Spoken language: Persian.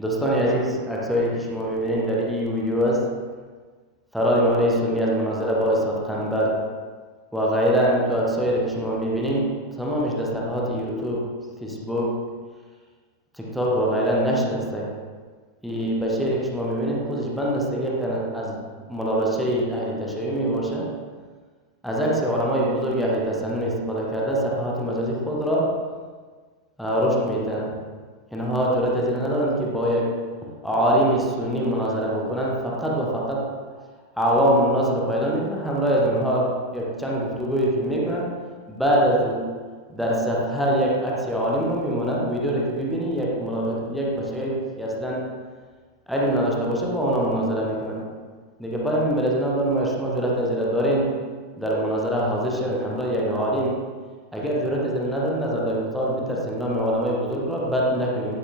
دوستان عزیز، عکسایی که شما می‌بینید در این ویدیو است فرار امام سنی از مناظره با استاد قنبر و غیره. تو عکسایی که شما می‌بینید تمامش در صفحات یوتیوب، فیسبوک، تیک تاک و غیره نشر است. این بچه‌ای که شما می‌بینید خودش بند استگی کردن از ملاوشه اهل تشیع میباشه. از عکس علمای بزرگ اهل تسنن استفاده کرده صفحات مجازی خود را رشد میدن. اینها جرأت از این ندارند که با یک عالم سنی مناظره بکنند، فقط و فقط عوام الناس رو پیدا میکنند، همراه از اونها یک چند گفتگویی که میکنند، بعد از در صفحه یک عکس عالم رو میمونند. ویدیو رو که ببینی یک بچه که اصلا علم نداشته باشه با اونا مناظره میکنند. دیگه برای من از اینا برای شما جرأت از این دارین در مناظره حاضر شوید همراه یک عالم. اگر جرأت از این ندارین از الله تعالی بترسین، نام علمای بزرگ را بد نکنید.